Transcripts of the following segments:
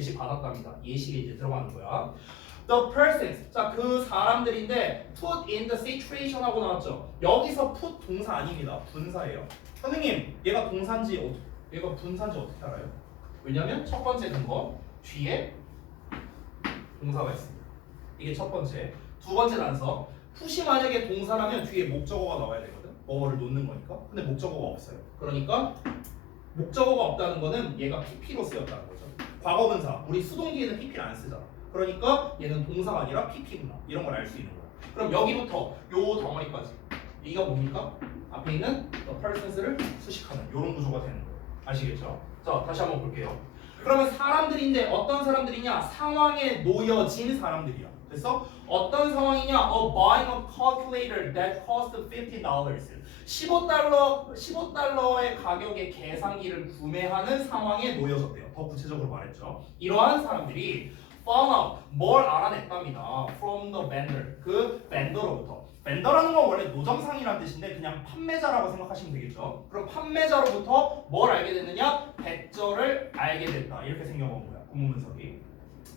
제시 받았답니다. 예시에 이제 들어가는 거야. The persons. 자, 그 사람들인데 put in the situation 하고 나왔죠. 여기서 put 동사 아닙니다. 분사예요. 선생님, 얘가 동사인지 얘가 분사인지 어떻게 알아요? 왜냐면 첫 번째 근거 뒤에 동사가 있습니다. 이게 첫 번째. 두 번째 단서. put이 만약에 동사라면 뒤에 목적어가 나와야 되거든. 뭐를 놓는 거니까. 근데 목적어가 없어요. 그러니까 목적어가 없다는 거는 얘가 pp로 쓰였다는 거죠. 과거분사. 우리 수동기에는 pp를 안 쓰잖아. 그러니까 얘는 동사가 아니라 pp구나. 이런 걸 알 수 있는 거야. 그럼 여기부터 요 덩어리까지. 이가 뭡니까? 앞에 있는 the persons를 수식하는 이런 구조가 되는 거예요. 아시겠죠? 자, 다시 한번 볼게요. 그러면 사람들인데 어떤 사람들이냐? 상황에 놓여진 사람들이야. 됐어? 어떤 상황이냐? Buying a calculator that cost $50. 15달러의 가격의 계산기를 구매하는 상황에 놓여졌대요. 더 구체적으로 말했죠. 이러한 사람들이 found out, 뭘 알아냈답니다. From the vendor, 그 vendor로부터. vendor라는 건 원래 노점상이라는 뜻인데 그냥 판매자라고 생각하시면 되겠죠. 그럼 판매자로부터 뭘 알게 됐느냐? 백절을 알게 됐다. 이렇게 생겨본 거야. 구문분석이.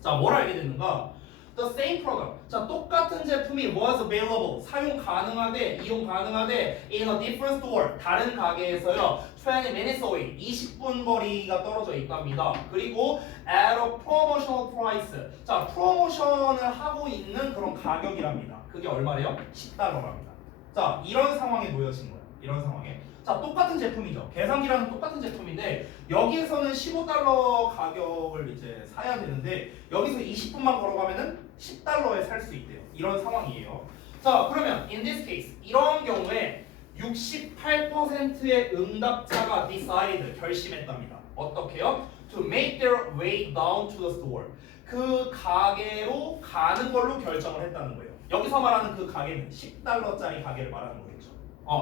자, 뭘 알게 됐는가? The same product. 자, 똑같은 제품이 was available. 사용 가능하되, 이용 가능하되 in a different store. 다른 가게에서요. 20 minutes away. 20분 거리가 떨어져 있답니다. 그리고 at a promotional price. 자, 프로모션을 하고 있는 그런 가격이랍니다. 그게 얼마래요? 10달러랍니다. 자, 이런 상황에 놓여진 거예요. 이런 상황에. 자, 똑같은 제품이죠. 계산기랑 똑같은 제품인데 여기에서는 15달러 가격을 이제 사야 되는데 여기서 20분만 걸어가면은 10달러에 살 수 있대요. 이런 상황이에요. 자, 그러면 in this case 이런 경우에 68%의 응답자가 decide 결심했답니다. 어떻게요? To make their way down to the store. 그 가게로 가는 걸로 결정을 했다는 거예요. 여기서 말하는 그 가게는 10달러짜리 가게를 말하는 거겠죠.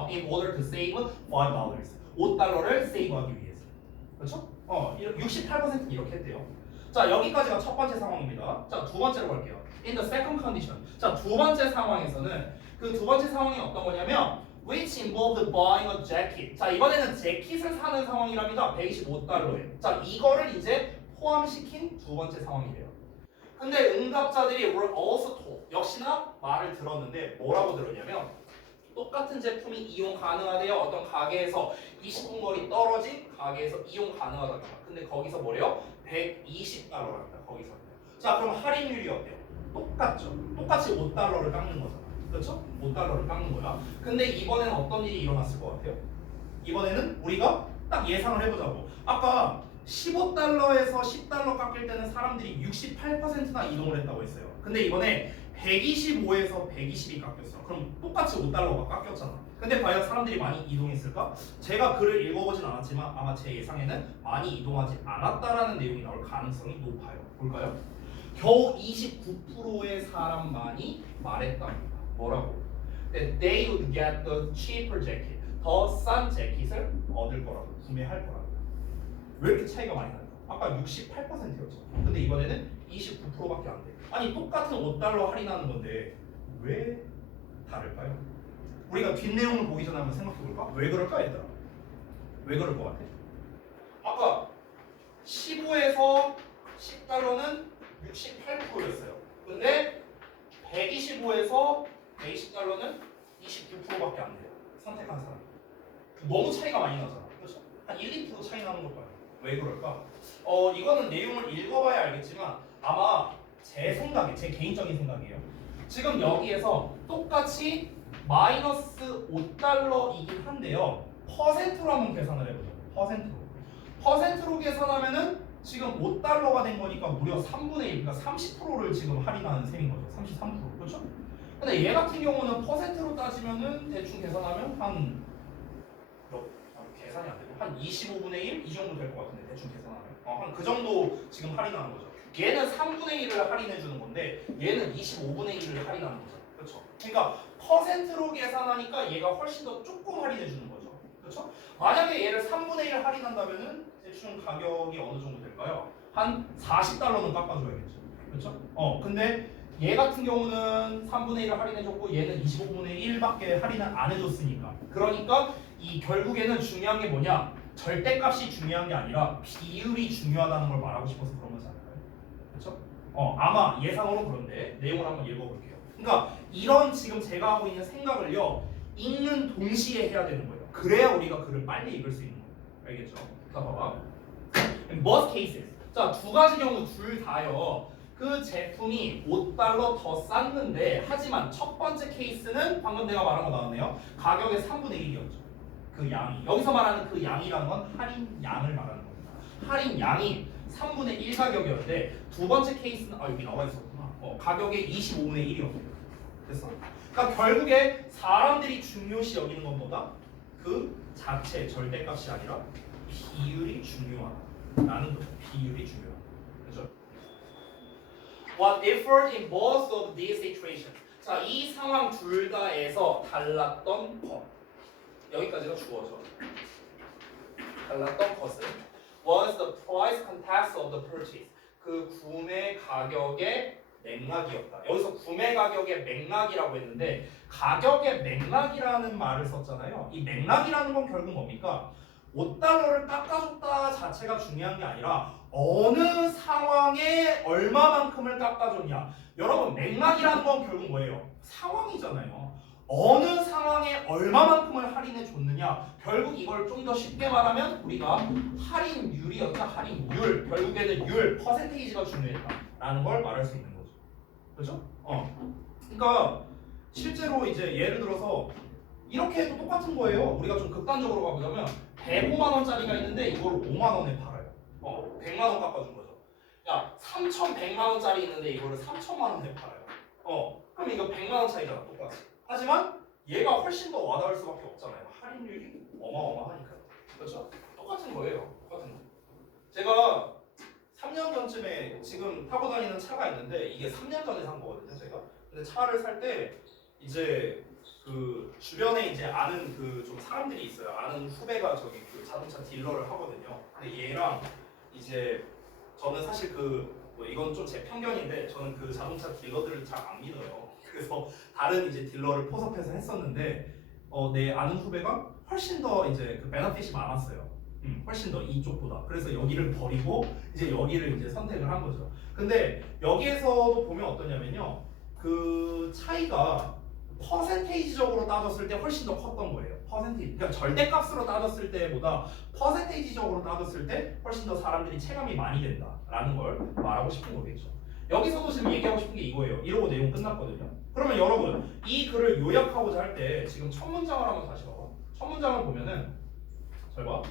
In order to save $5. 5달러를 세이브하기 위해서. 그렇죠? 68%는 이렇게 했대요. 자, 여기까지가 첫 번째 상황입니다. 자, 두 번째로 갈게요. In the second condition. 자, 두 번째 상황에서는 그 두 번째 상황이 어떤 거냐면 which involved buying a jacket. 자, 이번에는 재킷을 사는 상황이랍니다. 125달러에. 자, 이거를 이제 포함시킨 두 번째 상황이래요. 근데 응답자들이 were also told. 역시나 말을 들었는데 뭐라고 들었냐면 똑같은 제품이 이용 가능하대요. 어떤 가게에서 20분 거리 떨어진 가게에서 이용 가능하답니다. 근데 거기서 뭐래요? 120달러랍니다. 거기서. 자, 그럼 할인율이 어때요? 똑같죠. 똑같이 5달러를 깎는 거잖아. 그렇죠? 5달러를 깎는 거야. 근데 이번에는 어떤 일이 일어났을 것 같아요? 이번에는 우리가 딱 예상을 해보자고. 아까 15달러에서 10달러 깎일 때는 사람들이 68%나 이동을 했다고 했어요. 근데 이번에 125에서 120이 깎였어. 그럼 똑같이 5달러가 깎였잖아. 근데 과연 사람들이 많이 이동했을까? 제가 글을 읽어보진 않았지만 아마 제 예상에는 많이 이동하지 않았다라는 내용이 나올 가능성이 높아요. 볼까요? 겨우 29%의 사람만이 말했답니다. 뭐라고? That they would get the cheaper jacket. 더 싼 재킷을 얻을 거라고, 구매할 거라고. 왜 이렇게 차이가 많이 날까? 아까 68%였죠. 근데 이번에는 29%밖에 안 돼. 아니, 똑같은 5달러 할인하는 건데 왜 다를까요? 우리가 뒷내용을 보기 전에 한번 생각해 볼까? 왜 그럴까, 얘들아? 왜 그럴 것 같아? 아까 15에서 10달러는 68%였어요. 근데 125에서 120달러는 29%밖에 안 돼요. 선택한 사람. 너무 차이가 많이 나잖아. 그렇죠? 한 1, 2% 차이 나는 것 봐요. 왜 그럴까? 이거는 내용을 읽어봐야 알겠지만 아마 제 생각에, 제 개인적인 생각이에요. 지금 여기에서 똑같이 마이너스 5달러이긴 한데요. 퍼센트로 한번 계산을 해보죠. 퍼센트로 계산하면은 지금 5달러가 된 거니까 무려 3분의 1, 그러니까 30%를 지금 할인하는 셈인 거죠. 33%. 그렇죠? 근데 얘 같은 경우는 퍼센트로 따지면은 대충 계산하면 계산이 안 되고 한 25분의 1 이 정도 될 것 같은데 대충 계산하면 한 그 정도 지금 할인하는 거죠. 얘는 3분의 1을 할인해 주는 건데 얘는 25분의 1을 할인하는 거죠. 그렇죠? 그러니까 퍼센트로 계산하니까 얘가 훨씬 더 조금 할인해 주는 거죠. 그렇죠? 만약에 얘를 3분의 1 할인한다면은 대충 가격이 어느 정도 될까요? 한 40달러는 깎아줘야겠죠. 그렇죠? 근데 얘 같은 경우는 3분의 1을 할인해줬고 얘는 25분의 1밖에 할인을 안 해줬으니까 그러니까 이 결국에는 중요한 게 뭐냐? 절대값이 중요한 게 아니라 비율이 중요하다는 걸 말하고 싶어서 그런 거지 않을까요? 아마 예상으로 그런데 내용을 한번 읽어볼게요. 그러니까 이런 지금 제가 하고 있는 생각을요 읽는 동시에 해야 되는 거예요. 그래야 우리가 글을 빨리 읽을 수 있는 거예요. 알겠죠? 자 봐봐. In both cases. 자, 두 가지 경우 둘 다요. 그 제품이 $5 더 쌌는데 하지만 첫 번째 케이스는 방금 내가 말한 거 나왔네요. 가격의 3분의 1이었죠. 그 양이. 여기서 말하는 그 양이라는 건 할인 양을 말하는 겁니다. 할인 양이 3분의 1 가격이었는데 두 번째 케이스는 여기 나와 있었구나. 가격의 25분의 1이었어요. 됐어? 그러니까 결국에 사람들이 중요시 여기는 건 뭐다? 그 자체 절대값이 아니라 비율이 중요하다라는 거죠. 비율이 중요하다. 그렇죠? What differed in both of these situations? 자, 이 상황 둘 다에서 달랐던 것. 여기까지가 주어져. 달랐던 것은 was the price context of the purchase. 그 구매 가격의 맥락이었다. 여기서 구매 가격의 맥락이라고 했는데 가격의 맥락이라는 말을 썼잖아요. 이 맥락이라는 건 결국 뭡니까? $5를 깎아줬다 자체가 중요한 게 아니라 어느 상황에 얼마만큼을 깎아줬냐. 여러분 맥락이라는 건 결국 뭐예요? 상황이잖아요. 어느 상황에 얼마만큼을 할인해 줬느냐. 결국 이걸 좀 더 쉽게 말하면 우리가 할인율이었다. 할인율. 결국에는 율, 퍼센테이지가 중요했다라는 걸 말할 수 있는 거죠. 그렇죠? 그러니까 실제로 이제 예를 들어서 이렇게 해도 똑같은 거예요. 우리가 좀 극단적으로 가보자면 105만 원짜리가 있는데 이걸 5만 원에 팔아요. 100만 원 깎아준 거죠. 야, 3,100만 원짜리 있는데 이거를 3,000만 원에 팔아요. 그럼 이거 100만 원 차이잖아, 똑같이. 하지만 얘가 훨씬 더 와닿을 수밖에 없잖아요. 할인율이 어마어마하니까. 그렇죠? 똑같은 거예요. 똑같은 거. 제가 3년 전쯤에 지금 타고 다니는 차가 있는데 이게 3년 전에 산 거거든요, 제가. 근데 차를 살 때 이제 그 주변에 이제 아는 그 좀 사람들이 있어요. 아는 후배가 저기 그 자동차 딜러를 하거든요. 근데 얘랑 이제 저는 사실 뭐 이건 좀 제 편견인데 저는 그 자동차 딜러들을 잘 안 믿어요. 그래서 다른 이제 딜러를 포섭해서 했었는데 내 아는 후배가 훨씬 더 이제 그 베너핏이 많았어요. 훨씬 더 이쪽보다. 그래서 여기를 버리고 이제 여기를 이제 선택을 한 거죠. 근데 여기에서도 보면 어떠냐면요. 그 차이가 퍼센테이지적으로 따졌을 때 훨씬 더 컸던 거예요. 퍼센테이지. 그러니까 절대값으로 따졌을 때보다 퍼센테이지적으로 따졌을 때 훨씬 더 사람들이 체감이 많이 된다라는 걸 말하고 싶은 거겠죠. 여기서도 지금 얘기하고 싶은 게 이거예요. 이러고 내용 끝났거든요. 그러면 여러분 이 글을 요약하고자 할 때 지금 첫 문장을 한번 다시 봐봐. 첫 문장을 보면은 잘 봐.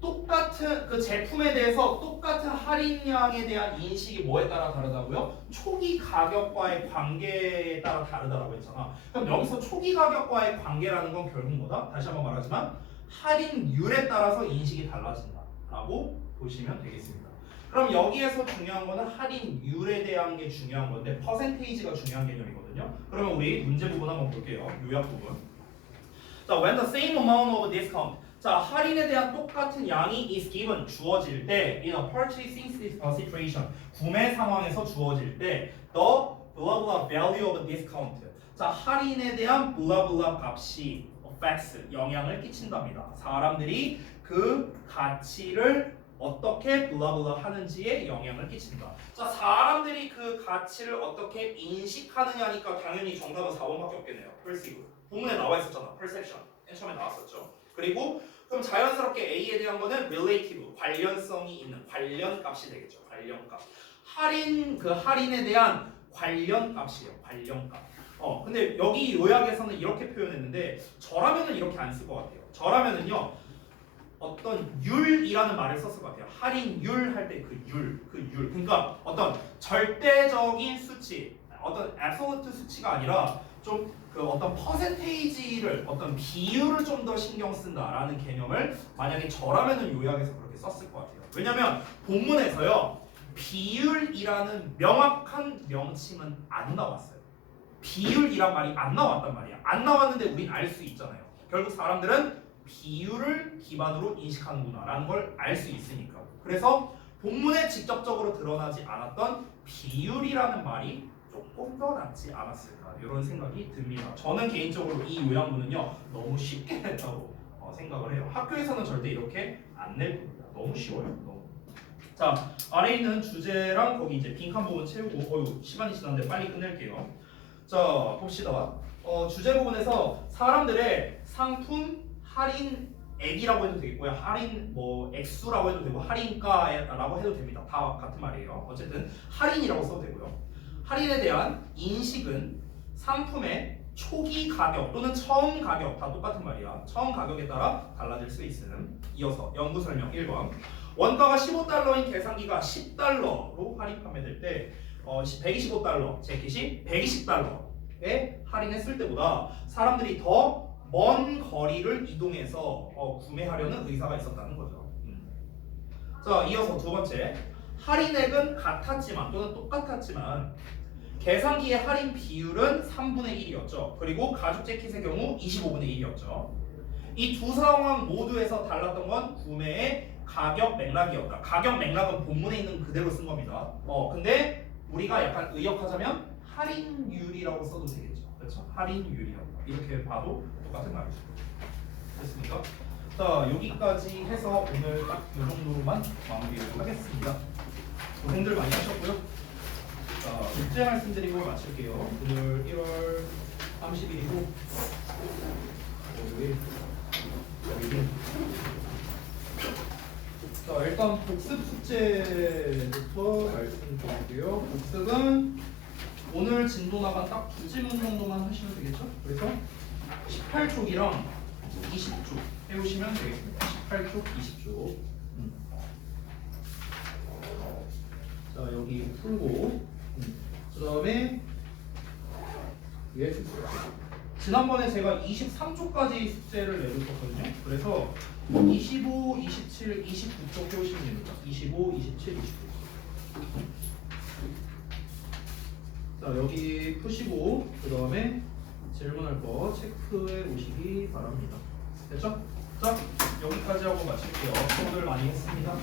똑같은 그 제품에 대해서 똑같은 할인량에 대한 인식이 뭐에 따라 다르다고요? 초기 가격과의 관계에 따라 다르다라고 했잖아. 그럼 여기서 초기 가격과의 관계라는 건 결국 뭐다? 다시 한번 말하지만 할인율에 따라서 인식이 달라진다라고 보시면 되겠습니다. 그럼 여기에서 중요한 거는 할인율에 대한 게 중요한 건데 퍼센테이지가 중요한 개념이거든요. 그러면 우리 문제 부분 한번 볼게요. 요약 부분. 자, when the same amount of discount. 자, 할인에 대한 똑같은 양이 is given 주어질 때 in a purchasing situation 구매 상황에서 주어질 때 the blah blah value of discount. 자, 할인에 대한 blah blah 값이 affects 영향을 끼친답니다. 사람들이 그 가치를 어떻게 블라블라 하는지에 영향을 끼친다. 자, 사람들이 그 가치를 어떻게 인식하느냐니까 당연히 정답은 4번밖에 없겠네요. perceive. 본문에 나와 있었잖아. perception. 맨 처음에 나왔었죠. 그리고 그럼 자연스럽게 A에 대한 거는 relative, 관련성이 있는 관련값이 되겠죠. 관련값. 할인에 대한 관련값이에요. 관련값. 근데 여기 요약에서는 이렇게 표현했는데 저라면은 이렇게 안 쓸 것 같아요. 저라면은요. 어떤 율이라는 말을 썼을 것 같아요. 할인율 할 때 그 율. 그러니까 어떤 절대적인 수치, 어떤 absolute 수치가 아니라 좀 그 어떤 퍼센테이지를, 어떤 비율을 좀 더 신경 쓴다라는 개념을 만약에 저라면은 요약해서 그렇게 썼을 것 같아요. 왜냐면 본문에서요. 비율이라는 명확한 명칭은 안 나왔어요. 비율이란 말이 안 나왔단 말이야. 안 나왔는데 우린 알 수 있잖아요. 결국 사람들은 비율을 기반으로 인식하는구나 라는 걸 알 수 있으니까. 그래서 본문에 직접적으로 드러나지 않았던 비율이라는 말이 조금 더 낫지 않았을까 이런 생각이 듭니다. 저는 개인적으로 이 요약문은요 너무 쉽게 냈다고 생각을 해요. 학교에서는 절대 이렇게 안 낼 겁니다. 너무 쉬워요. 너무. 자, 아래 있는 주제랑 거기 이제 빈칸 부분 채우고 시간이 지났는데 빨리 끝낼게요. 자, 봅시다. 주제 부분에서 사람들의 상품 할인액이라고 해도 되겠고요. 할인 뭐 액수라고 해도 되고 할인가라고 해도 됩니다. 다 같은 말이에요. 어쨌든 할인이라고 써도 되고요. 할인에 대한 인식은 상품의 초기 가격 또는 처음 가격 다 똑같은 말이야. 처음 가격에 따라 달라질 수 있음. 이어서 연구 설명 1번. 원가가 15달러인 계산기가 10달러로 할인 판매될 때 125달러 재킷이 120달러에 할인했을 때보다 사람들이 더 먼 거리를 이동해서 구매하려는 의사가 있었다는 거죠. 자, 이어서 두 번째. 할인액은 같았지만 또는 똑같았지만 계산기의 할인 비율은 3분의 1이었죠. 그리고 가죽 재킷의 경우 25분의 1이었죠. 이 두 상황 모두에서 달랐던 건 구매의 가격 맥락이었다. 가격 맥락은 본문에 있는 그대로 쓴 겁니다. 근데 우리가 약간 의역하자면 할인율이라고 써도 되겠죠. 그렇죠? 할인율이라고 이렇게 봐도 똑같은 말이죠. 됐습니까? 자, 여기까지 해서 오늘 딱 이 정도로만 마무리를 하겠습니다. 고생들 많이 하셨고요. 자, 숙제 말씀드리고 마칠게요. 오늘 1월 30일이고 여기 자, 일단 복습 숙제부터 말씀드릴게요. 복습은 오늘 진도 나간 딱 두 지문 정도만 하시면 되겠죠? 그래서 18쪽이랑 20쪽 해오시면 되겠습니다. 18쪽, 20쪽. 자, 여기 풀고 그 다음에 위에 숙제. 지난번에 제가 23쪽까지 숙제를 내줬었거든요. 그래서 25, 27, 29쪽 해오시면 됩니다. 25, 27, 29. 자, 여기 푸시고 그 다음에 질문할 거 체크해 오시기 바랍니다. 됐죠? 자, 여기까지 하고 마칠게요. 수고들 많이 했습니다.